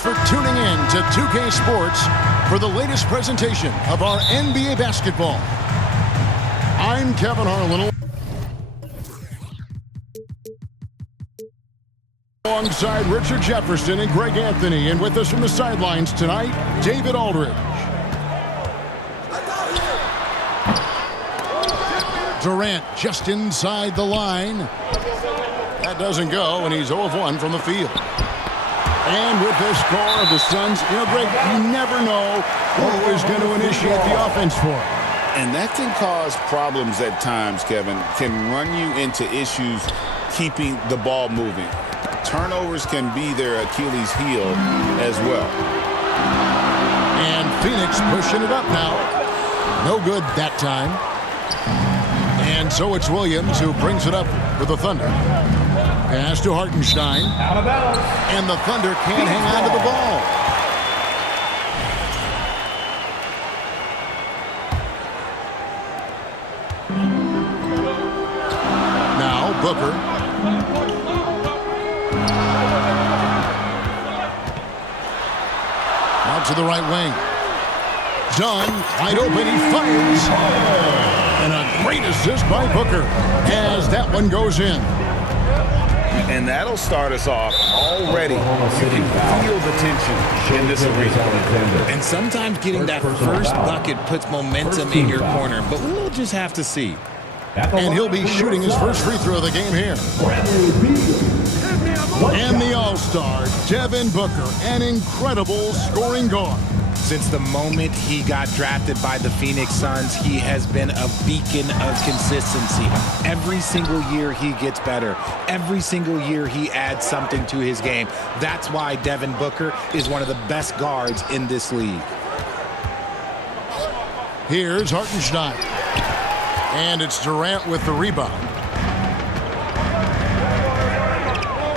Thanks for tuning in to 2K Sports for the latest presentation of our NBA basketball. I'm Kevin Harlan, alongside Richard Jefferson and Greg Anthony, and with us from the sidelines tonight, David Aldridge. Durant just inside the line. That doesn't go, and he's 0 of 1 from the field. And with the score of the Suns, Greg, you never know who is going to initiate the offense for him. And that can cause problems at times, Kevin. Can run you into issues keeping the ball moving. Turnovers can be their Achilles heel as well. And Phoenix pushing it up now. No good that time. And so it's Williams who brings it up for the Thunder. Pass to Hartenstein. Out of bounds. And the Thunder can't hang on to the ball. Now Booker. Out to the right wing. Dunn, wide open, he fires. And a great assist by Booker as that one goes in. And that'll start us off already. You can feel the tension in this arena. And sometimes getting that first bucket puts momentum in your corner, but we'll just have to see. And he'll be shooting his first free throw of the game here. And the All-Star, Devin Booker, an incredible scoring guard. Since the moment he got drafted by the Phoenix Suns, he has been a beacon of consistency. Every single year he gets better. Every single year he adds something to his game. That's why Devin Booker is one of the best guards in this league. Here's Hartenstein. And it's Durant with the rebound.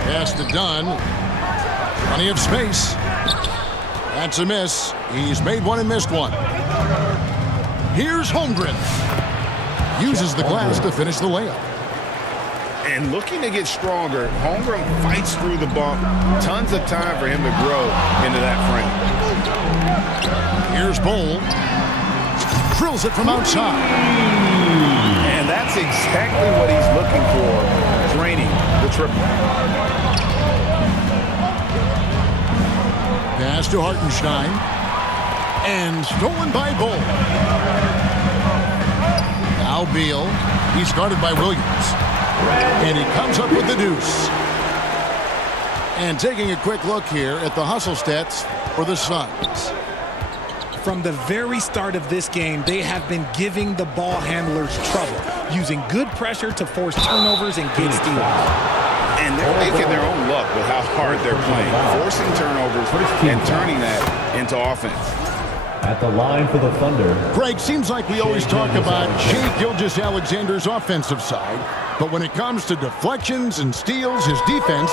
Pass to Dunn. Plenty of space. That's a miss. He's made one and missed one. Here's Holmgren. Uses the glass to finish the layup. And looking to get stronger, Holmgren fights through the bump. Tons of time for him to grow into that frame. Here's Bol. Drills it from outside. And that's exactly what he's looking for, draining the triple. Pass to Hartenstein. And stolen by Bol. Now Beal. He's guarded by Williams. And he comes up with the deuce. And taking a quick look here at the hustle stats for the Suns. From the very start of this game, they have been giving the ball handlers trouble, using good pressure to force turnovers and get steals. And they're making their own luck with how hard they're playing, forcing turnovers and turning that into offense. At the line for the Thunder. Greg, seems like we always talk about Shai Gilgeous-Alexander's offensive side, but when it comes to deflections and steals, his defense,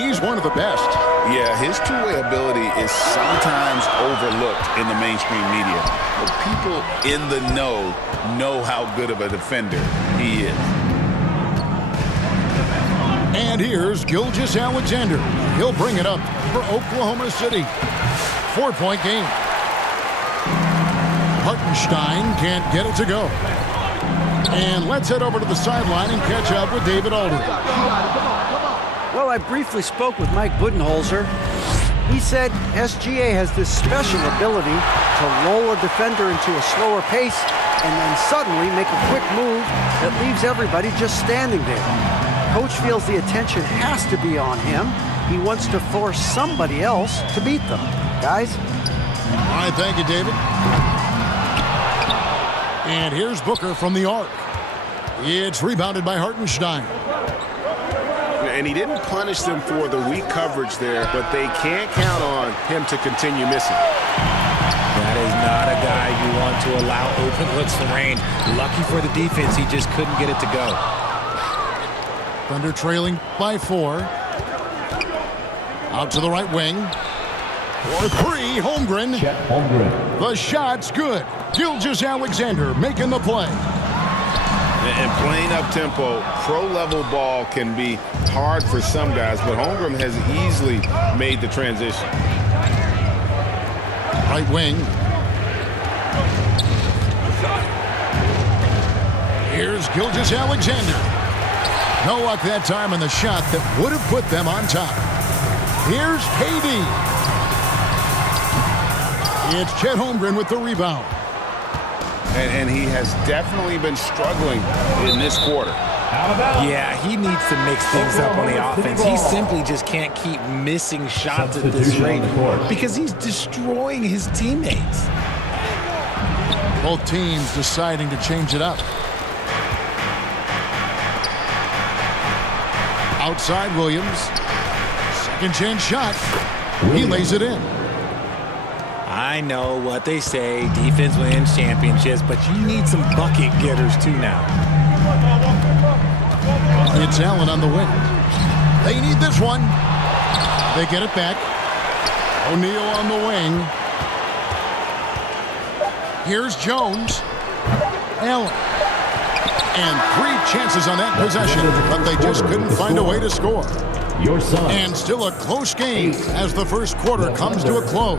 he's one of the best. Yeah, his two-way ability is sometimes overlooked in the mainstream media, but people in the know how good of a defender he is. And here's Gilgeous-Alexander. He'll bring it up for Oklahoma City. 4-point game. Hartenstein can't get it to go. And let's head over to the sideline and catch up with David Aldridge. Well, I briefly spoke with Mike Budenholzer. He said SGA has this special ability to lull a defender into a slower pace and then suddenly make a quick move that leaves everybody just standing there. Coach feels the attention has to be on him. He wants to force somebody else to beat them. Guys? All right, thank you, David. And here's Booker from the arc. It's rebounded by Hartenstein. And he didn't punish them for the weak coverage there, but they can't count on him to continue missing. That is not a guy you want to allow open looks from range. Lucky for the defense, he just couldn't get it to go. Thunder trailing by 4. Out to the right wing. For 3, Holmgren. The shot's good. Gilgeous-Alexander making the play. And playing up-tempo, pro-level ball can be hard for some guys, but Holmgren has easily made the transition. Right wing. Here's Gilgeous-Alexander. No luck that time on the shot that would have put them on top. Here's KD. It's Chet Holmgren with the rebound. And he has definitely been struggling in this quarter. Yeah, he needs to mix things up on the offense. He simply just can't keep missing shots at this rate because he's destroying his teammates. Both teams deciding to change it up. Outside Williams. Second chance shot. He lays it in. I know what they say, defense wins championships, but you need some bucket getters too now. It's Allen on the wing. They need this one. They get it back. O'Neal on the wing. Here's Jones. Allen. And 3 chances on that possession, but they just couldn't find a way to score. Your son. And still a close game as the first quarter comes to a close.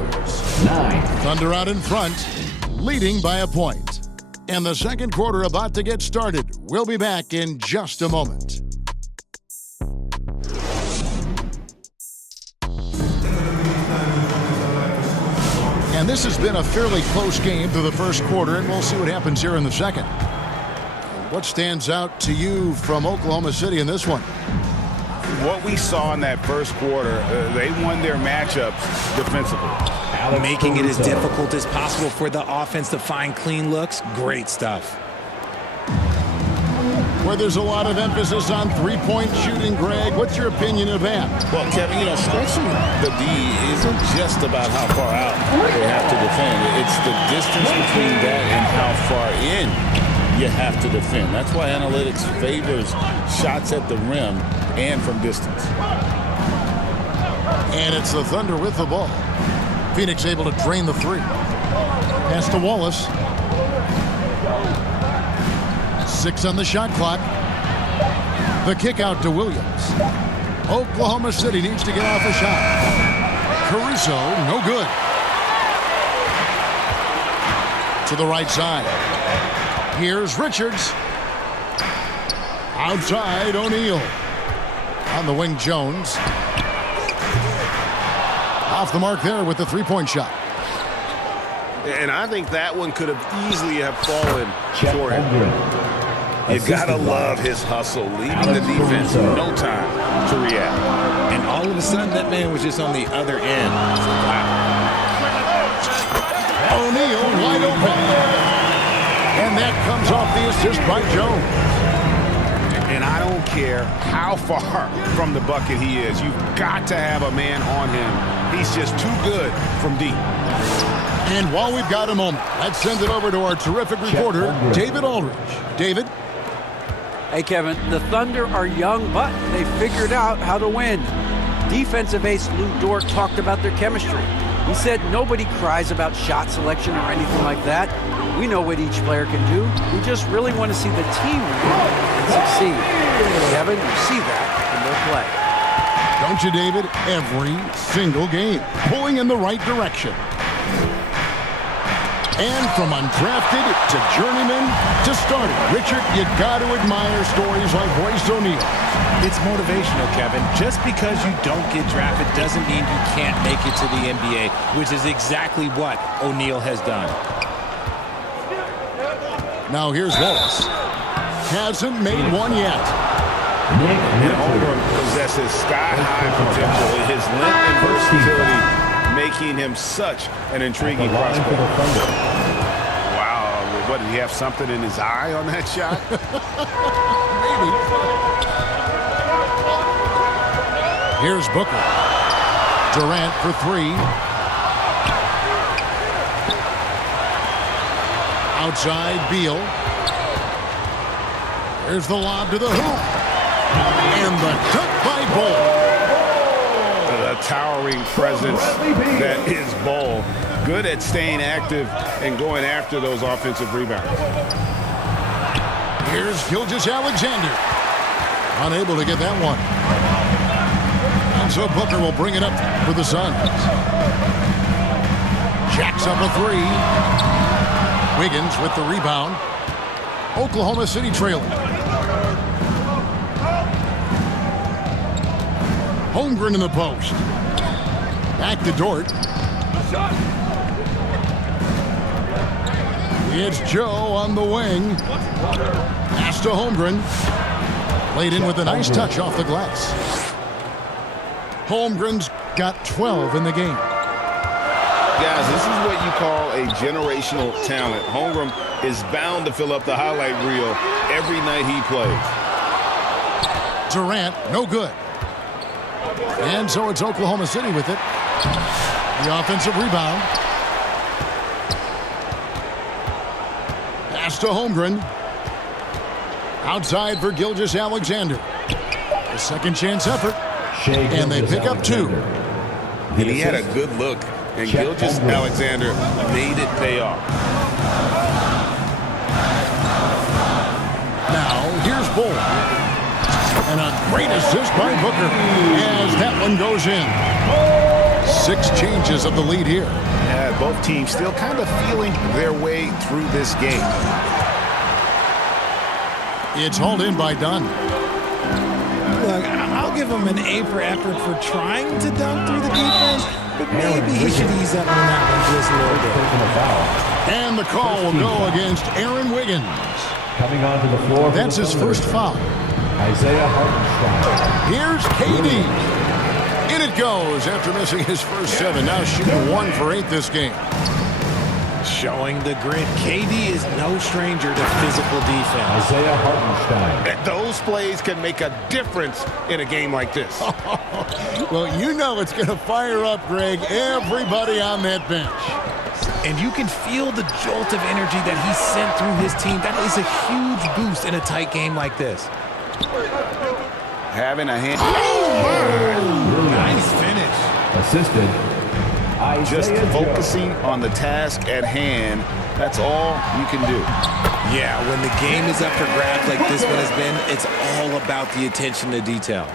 9. Thunder out in front, leading by a point. And the second quarter about to get started. We'll be back in just a moment. And this has been a fairly close game through the first quarter, and we'll see what happens here in the second. What stands out to you from Oklahoma City in this one? What we saw in that first quarter, they won their matchups defensively. Making it as difficult as possible for the offense to find clean looks. Great stuff. Where there's a lot of emphasis on three-point shooting, Greg, what's your opinion of that? Well, Kevin, stretching the D isn't just about how far out they have to defend. It's the distance between that and how far in you have to defend. That's why analytics favors shots at the rim and from distance. And it's the Thunder with the ball. Phoenix able to drain the three. Pass to Wallace. 6 on the shot clock. The kick out to Williams. Oklahoma City needs to get off a shot. Caruso, no good. To the right side. Here's Richards. Outside, O'Neal. On the wing, Jones. Off the mark there with the three-point shot. And I think that one could have easily have fallen Chet for him. Holmgren. You gotta love his hustle, leaving the defense no time to react. And all of a sudden, that man was just on the other end. Wow. O'Neal wide open. And that comes off the assist by Jones. And I don't care how far from the bucket he is. You've got to have a man on him. He's just too good from deep. And while we've got a moment, let's send it over to our terrific reporter, David Aldridge. David? Hey, Kevin, the Thunder are young, but they figured out how to win. Defensive ace Lou Dort talked about their chemistry. He said nobody cries about shot selection or anything like that. We know what each player can do. We just really want to see the team win and succeed. Kevin, you see that in their play. Don't you, David? Every single game, pulling in the right direction. And from undrafted to journeyman to starter, Richard, you got to admire stories like Royce O'Neal. It's motivational, Kevin. Just because you don't get drafted doesn't mean you can't make it to the NBA, which is exactly what O'Neal has done. Now here's Wallace. Hasn't made one yet. And Holmgren possesses sky-high potential. His length and versatility making him such an intriguing prospect. Wow, what, did he have something in his eye on that shot? Maybe. Here's Booker. Durant for 3. Outside, Beal. Here's the lob to the hoop. And the dunk by Ball. The towering presence that is Ball. Good at staying active and going after those offensive rebounds. Here's Gilgeous-Alexander. Unable to get that one. And so Booker will bring it up for the Suns. Jackson Puts up a three. Wiggins with the rebound. Oklahoma City trailing. Holmgren in the post. Back to Dort. It's Joe on the wing. Pass to Holmgren. Played in with a nice touch off the glass. Holmgren's got 12 in the game. Guys, this is what you call a generational talent. Holmgren is bound to fill up the highlight reel every night he plays. Durant, no good. And so it's Oklahoma City with it. The offensive rebound. Pass to Holmgren. Outside for Gilgeous-Alexander. A second chance effort. And they pick up two. And he had a good look. And Gilgeous-Alexander made it pay off. Now, here's Bull. And a great assist by Booker as that one goes in. 6 changes of the lead here. Yeah, both teams still kind of feeling their way through this game. It's hauled in by Dunn. Look, I'll give him an A for effort for trying to dunk through the defense, but maybe he should ease up on that one just a little bit. And the call will go against Aaron Wiggins. Coming onto the floor. That's his first foul. Isaiah Hartenstein. Here's KD. In it goes after missing his first 7. Now shooting 1 for 8 this game. Showing the grit, KD is no stranger to physical defense. Isaiah Hartenstein. Those plays can make a difference in a game like this. Well, you know it's going to fire up, Greg, everybody on that bench. And you can feel the jolt of energy that he sent through his team. That is a huge boost in a tight game like this. Having a hand. Nice finish. Assisted. Just focusing on the task at hand. That's all you can do. Yeah, when the game is up for grabs like this one has been, it's all about the attention to detail.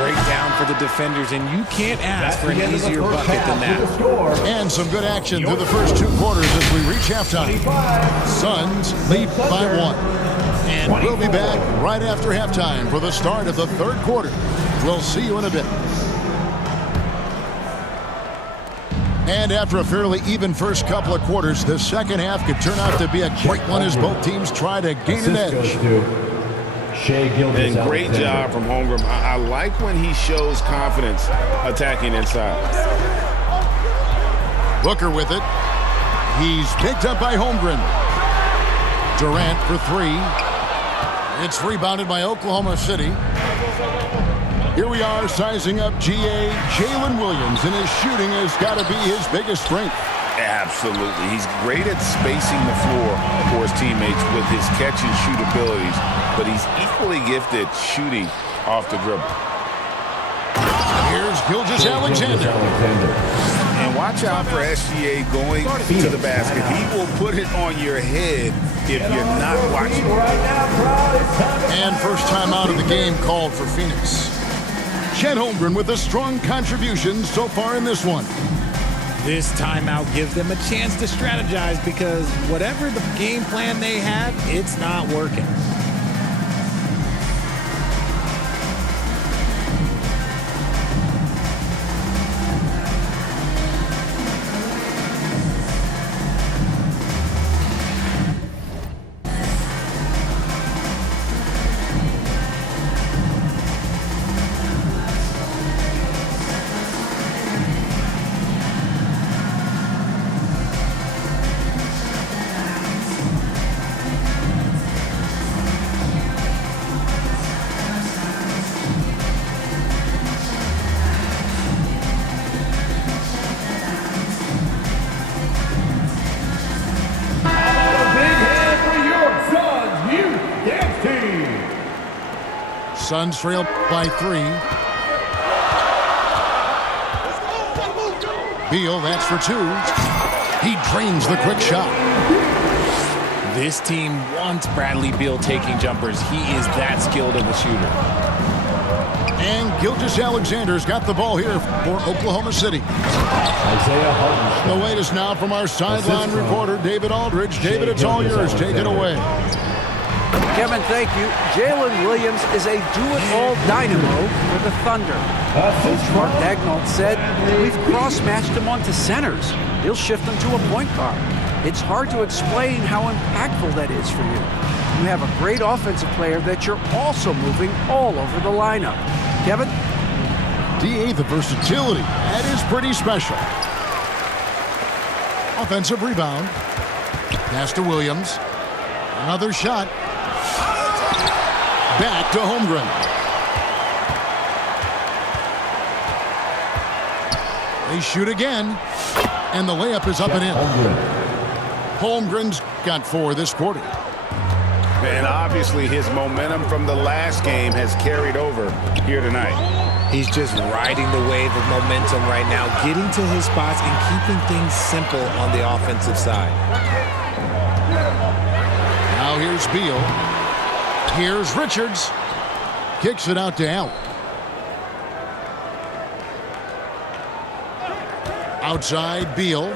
Breakdown for the defenders, and you can't ask for an easier bucket than that. And some good action through the first 2 quarters as we reach halftime. Suns lead by 1. And we'll be back right after halftime for the start of the 3rd quarter. We'll see you in a bit. And after a fairly even first couple of quarters, the second half could turn out to be a great one as both teams try to gain an edge. And great job from Holmgren. I like when he shows confidence attacking inside. Booker with it. He's picked up by Holmgren. Durant for 3. It's rebounded by Oklahoma City. Here we are sizing up GA Jalen Williams, and his shooting has got to be his biggest strength. Absolutely. He's great at spacing the floor for his teammates with his catch-and-shoot abilities, but he's equally gifted shooting off the dribble. Here's Gilgeous-Alexander. And watch out for SGA going to the basket. He will put it on your head if you're not watching. And first time out of the game called for Phoenix. Chet Holmgren with a strong contribution so far in this one. This timeout gives them a chance to strategize because whatever the game plan they have, it's not working. Suns trail by 3. Beal, that's for 2. He drains the quick shot. This team wants Bradley Beal taking jumpers. He is that skilled of a shooter. And Gilgeous-Alexander's got the ball here for Oklahoma City. Isaiah Hartenstein. The latest now from our sideline Assist from reporter, David Aldridge. David, it's all yours. Take it away. Kevin, thank you. Jalen Williams is a do-it-all dynamo for the Thunder. Coach Mark Daigneault said, we've cross-matched him onto centers. He'll shift them to a point guard. It's hard to explain how impactful that is for you. You have a great offensive player that you're also moving all over the lineup. Kevin? D.A. the versatility. That is pretty special. Offensive rebound. Pass to Williams. Another shot. Back to Holmgren. They shoot again. And the layup is up and in. Holmgren's got 4 this quarter. And obviously his momentum from the last game has carried over here tonight. He's just riding the wave of momentum right now, getting to his spots and keeping things simple on the offensive side. Now here's Beal. Here's Richards. Kicks it out to Allen. Outside, Beal.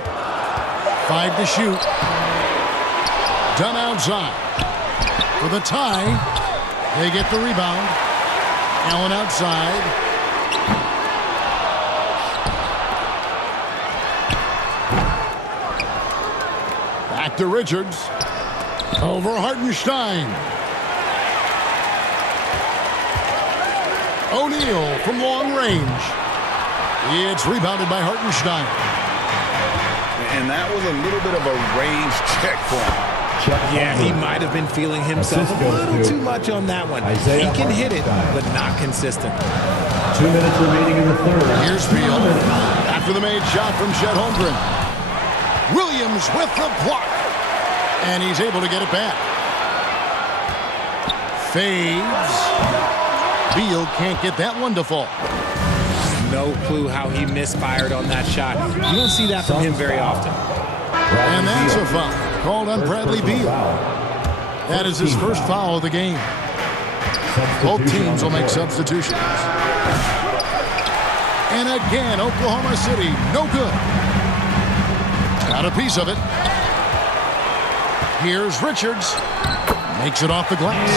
5 to shoot. Done outside. For the tie, they get the rebound. Allen outside. Back to Richards. Over Hartenstein. O'Neal from long range. It's rebounded by Hartenstein. And that was a little bit of a range check for him. Yeah, he might have been feeling himself a little too much on that one. He can hit it, but not consistent. 2 minutes remaining in the third. Here's Beal. After the made shot from Chet Holmgren. Williams with the block. And he's able to get it back. Fades. Beal can't get that one to fall. No clue how he misfired on that shot. You don't see that from him very often. And that's a foul called on Bradley Beal. That is his first foul of the game. Both teams will make substitutions. And again, Oklahoma City, no good. Got a piece of it. Here's Richards. Makes it off the glass.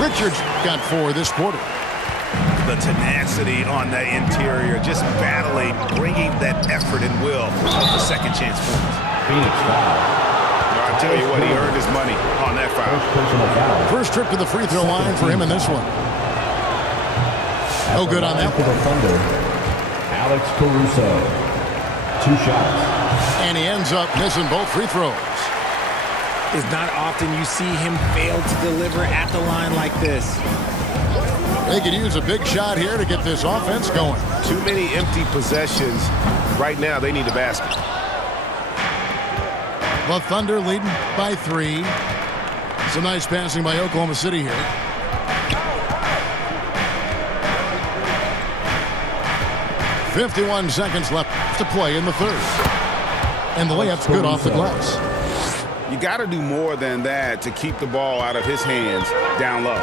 Richards got 4 this quarter. The tenacity on the interior, just battling, bringing that effort and will of the second chance points. Phoenix foul. I'll tell you what, he earned his money on that foul. First personal foul. First trip to the free throw line for him in this one. No good on that For one. the Thunder, Alex Caruso. 2 shots. And he ends up missing both free throws. It's not often you see him fail to deliver at the line like this. They could use a big shot here to get this offense going. Too many empty possessions. Right now, they need a basket. The Thunder leading by 3. Some nice passing by Oklahoma City here. "51 seconds left to play in the third. And the layup's good off the glass. You got to do more than that to keep the ball out of his hands down low.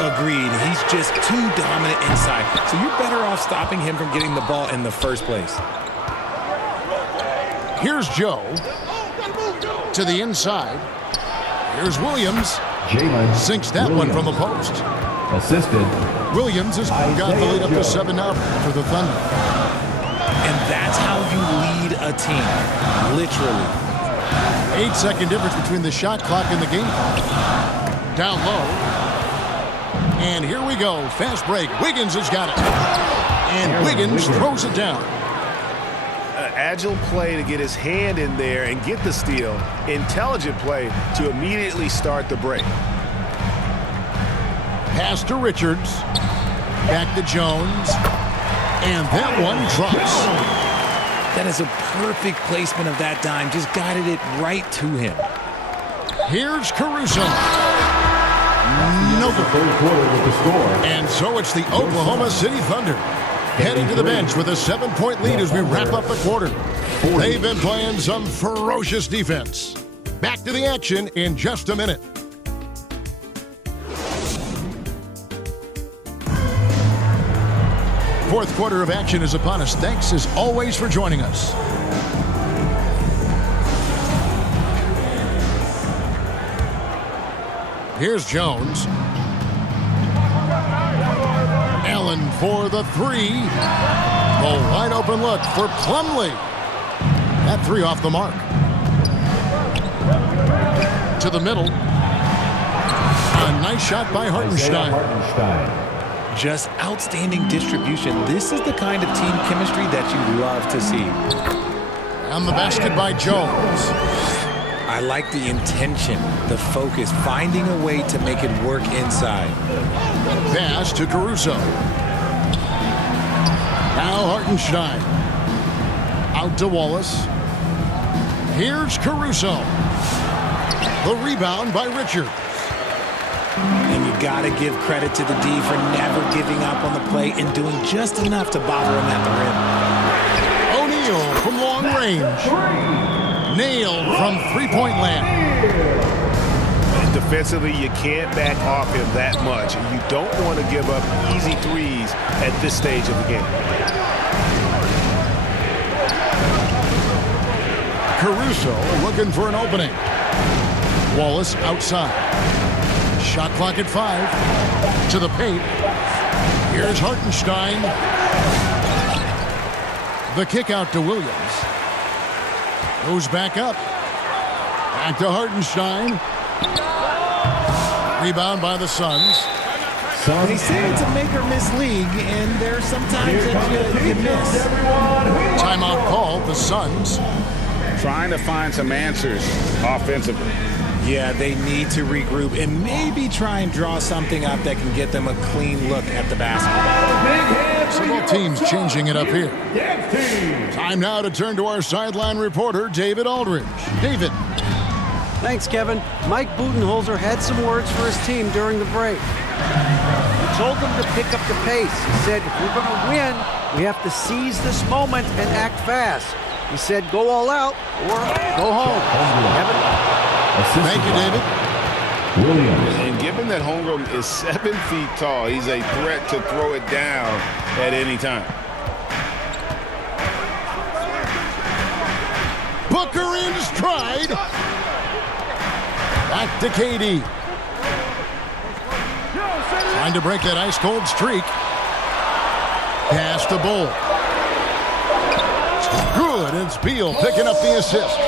Agreed. He's just too dominant inside. So you're better off stopping him from getting the ball in the first place. Here's Joe. To the inside. Here's Williams. Jalen Sinks that one from the post. Assisted. Williams has got the lead up to 7 now for the Thunder. And that's how you lead a team. Literally. 8-second difference between the shot clock and the game clock. Down low. And here we go. Fast break. Wiggins has got it. And Wiggins throws it down. Agile play to get his hand in there and get the steal. Intelligent play to immediately start the break. Pass to Richards. Back to Jones. And that one drops. That is a perfect placement of that dime. Just guided it right to him. Here's Caruso. No good. Third quarter with the score. And so it's the Oklahoma City Thunder heading to the bench with a 7-point lead as we wrap up the quarter. They've been playing some ferocious defense. Back to the action in just a minute. Fourth quarter of action is upon us. Thanks as always for joining us. Here's Jones. Allen for the three. The wide open look for Plumlee. That three off the mark. To the middle. A nice shot by Hartenstein. Just outstanding distribution. This is the kind of team chemistry that you love to see. And the basket by Jones. I like the intention, the focus, finding a way to make it work inside. Pass to Caruso. Now Hartenstein. Out to Wallace. Here's Caruso. The rebound by Richards. And you got to give credit to the D for never giving up on the play and doing just enough to bother him at the rim. O'Neal from long range. Nailed from three-point land. Defensively, you can't back off him that much. You don't want to give up easy threes at this stage of the game. Caruso looking for an opening. Wallace outside. Shot clock at 5. To the paint. Here's Hartenstein. The kick out to Williams. Goes back up. Back to Hartenstein. Rebound by the Suns. They say it's a make-or-miss league, and there's sometimes that you miss. Timeout called, the Suns. Trying to find some answers offensively. Yeah, they need to regroup and maybe try and draw something up that can get them a clean look at the basket. So both teams changing it up here. Time now to turn to our sideline reporter, David Aldridge. David. Thanks, Kevin. Mike Budenholzer had some words for his team during the break. He told them to pick up the pace. He said, if we're going to win, we have to seize this moment and act fast. He said, go all out or go home. Kevin? Thank you, David. Williams. And given that Holmgren is 7 feet tall, he's a threat to throw it down at any time. Booker in stride. Back to KD. Trying to break that ice-cold streak. Pass to Bull. Good, and it's Beal picking up the assist.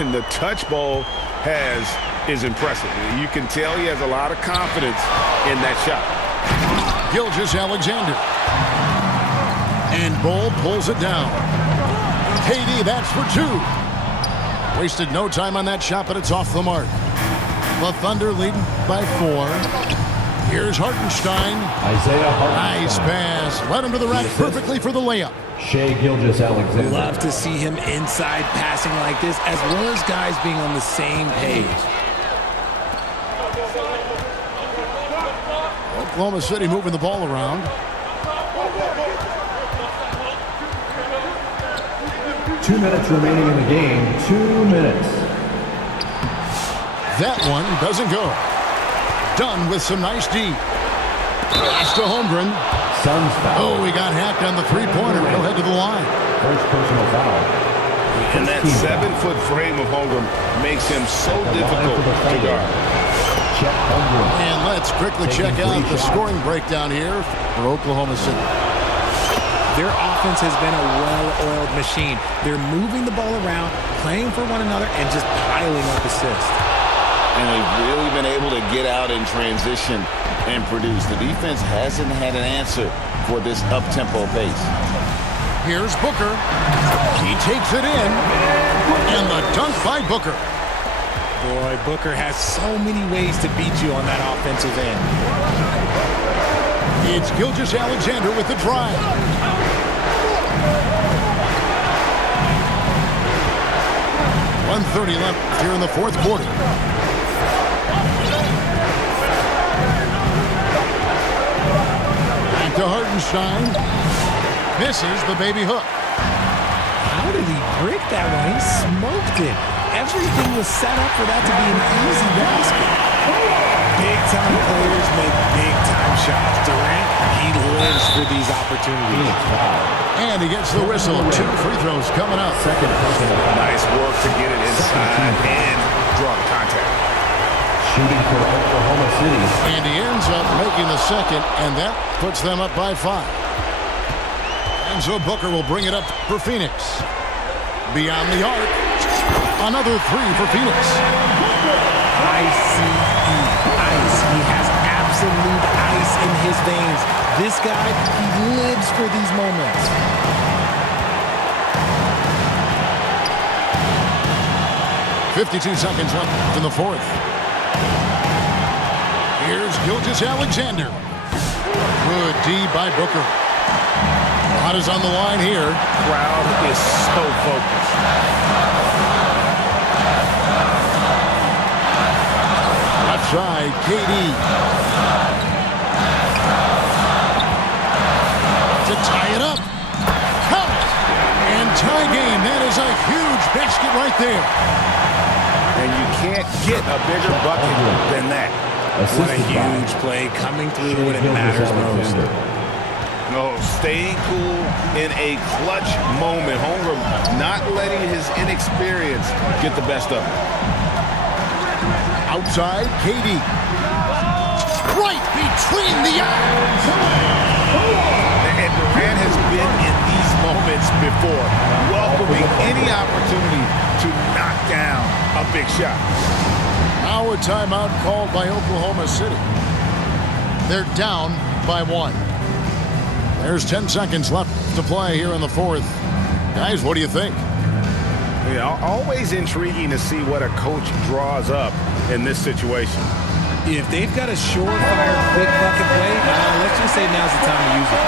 And the touch Bull is impressive. You can tell he has a lot of confidence in that shot. Gilgeous-Alexander. And Bull pulls it down. KD, that's for 2. Wasted no time on that shot, but it's off the mark. The Thunder leading by 4. Here's Hartenstein. Isaiah Hartenstein. Nice pass. Led him to the rack perfectly for the layup. Shea Gilgeous-Alexander. Love to see him inside passing like this, as well as guys being on the same page. Oklahoma City moving the ball around. 2 minutes remaining in the game. 2 minutes. That one doesn't go. Done with some nice D. Pass to Holmgren. Suns foul. Oh, he got hacked on the three-pointer. He'll head to the line. First personal foul. And that 7-foot frame of Holmgren makes him so difficult to guard. Chet Holmgren. And let's quickly check out the scoring breakdown here for Oklahoma City. Their offense has been a well-oiled machine. They're moving the ball around, playing for one another, and just piling up assists. And they've really been able to get out in transition and produce. The defense hasn't had an answer for this up-tempo pace. Here's Booker. He takes it in. And the dunk by Booker. Boy, Booker has so many ways to beat you on that offensive end. It's Gilgeous-Alexander with the drive. .130 left here in the fourth quarter. Back to Hartenstein. Misses the baby hook. How did he break that one? He smoked it. Everything was set up for that to be an easy basket. Big-time players make big-time shots. Durant, he lives for these opportunities. And he gets the whistle. 2 free throws coming up. Second personal foul. Nice work to get it inside and draw the contact. Shooting for Oklahoma City. And he ends up making the second, and that puts them up by 5. And so Booker will bring it up for Phoenix. Beyond the arc. Another 3 for Phoenix. ICE. Ice. He has absolute ice in his veins. This guy, he lives for these moments. .52 seconds left in the fourth. Here's Gilgeous-Alexander. Good D by Booker. A lot is on the line here. Crowd is so focused. Left side, KD. To tie it up. Count it. And tie game. That is a huge basket right there. And you can't get a bigger bucket than that. What a huge play coming through when it matters most. No, staying cool in a clutch moment. Holmgren not letting his inexperience get the best of him. Outside, KD. Right between the eyes. And Durant has been in these moments before, welcoming any opportunity to knock down a big shot. Now a timeout called by Oklahoma City. They're down by 1. There's 10 seconds left to play here in the fourth. Guys, what do you think? Yeah, always intriguing to see what a coach draws up in this situation. If they've got a surefire, quick bucket play, let's just say now's the time to use it.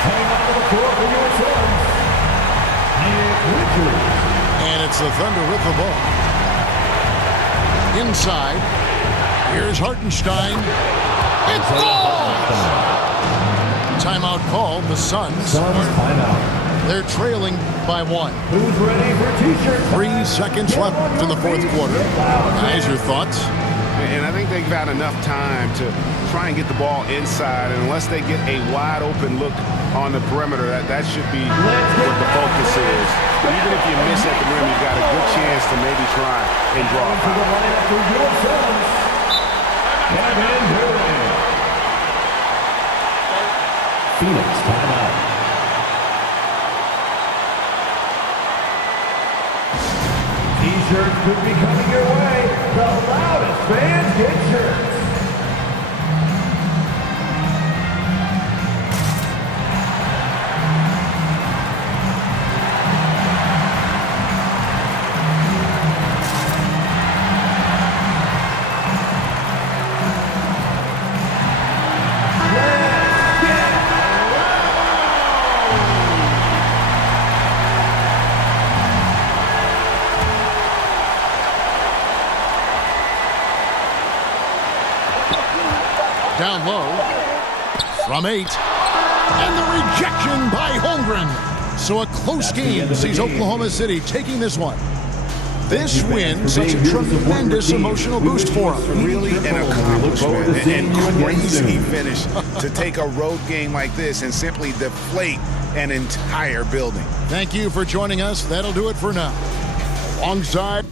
Coming onto the court for your Suns, Nick Richards. And it's the Thunder with the ball. Inside. Here's Hartenstein. It falls! Timeout called. The Suns. Suns timeout. They're trailing by 1. Who's ready for T-shirt? 3 seconds left in the fourth quarter. Guys, your thoughts? And I think they've got enough time to try and get the ball inside. And unless they get a wide open look on the perimeter, that should be what the focus is. Even if you miss at the rim, you've got a good chance to maybe try and draw a foul. Kevin Durant. Phoenix timeout. T-shirts could be coming your way. The loudest fans get shirts. Down low. From 8. And the rejection by Holmgren. So a close game sees Oklahoma City taking this one. This win, such a tremendous emotional boost for them. Really an accomplishment and crazy finish to take a road game like this and simply deflate an entire building. Thank you for joining us. That'll do it for now. Alongside